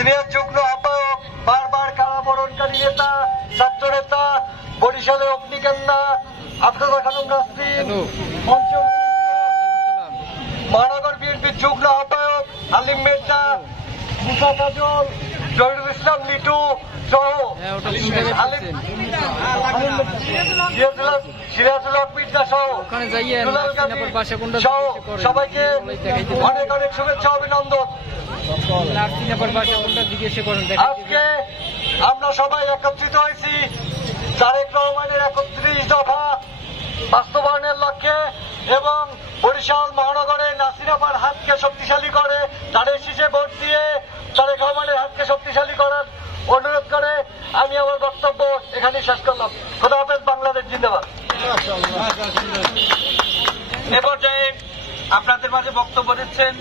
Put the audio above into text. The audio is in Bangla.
সিনিয়র যুগ্ম আহ্বায়ক, বারবার কারাবরণকারী নেতা, ছাত্র নেতা, বরিশালের অগ্নিকন্যা আফরোজা খানম নাসরিন, মহানগর বিএনপির যুগ্ম আহ্বায়ক হালিম মির্জা, মুসা ফাজল, জহিরুল ইসলাম লিটু সহ সিরাজুল হক মির্জা সহ সবাইকে অনেক অনেক শুভেচ্ছা অভিনন্দন। আজকে আমরা সবাই একত্রিত হয়েছি তারেক রহমানের 31 দফা বাস্তবায়নের লক্ষ্যে এবং বরিশাল মহানগরে নাসির আপার হাতকে শক্তিশালী করে তাদের শীষে ভোট দিয়ে তারেক রহমানের হাতকে শক্তিশালী করার অনুরোধ করে আমি আমার বক্তব্য এখানে শেষ করলাম। খোদা হাফেজ, বাংলাদেশ জিন্দাবাদ। এ পর্যায়ে আপনাদের মাঝে বক্তব্য দিচ্ছেন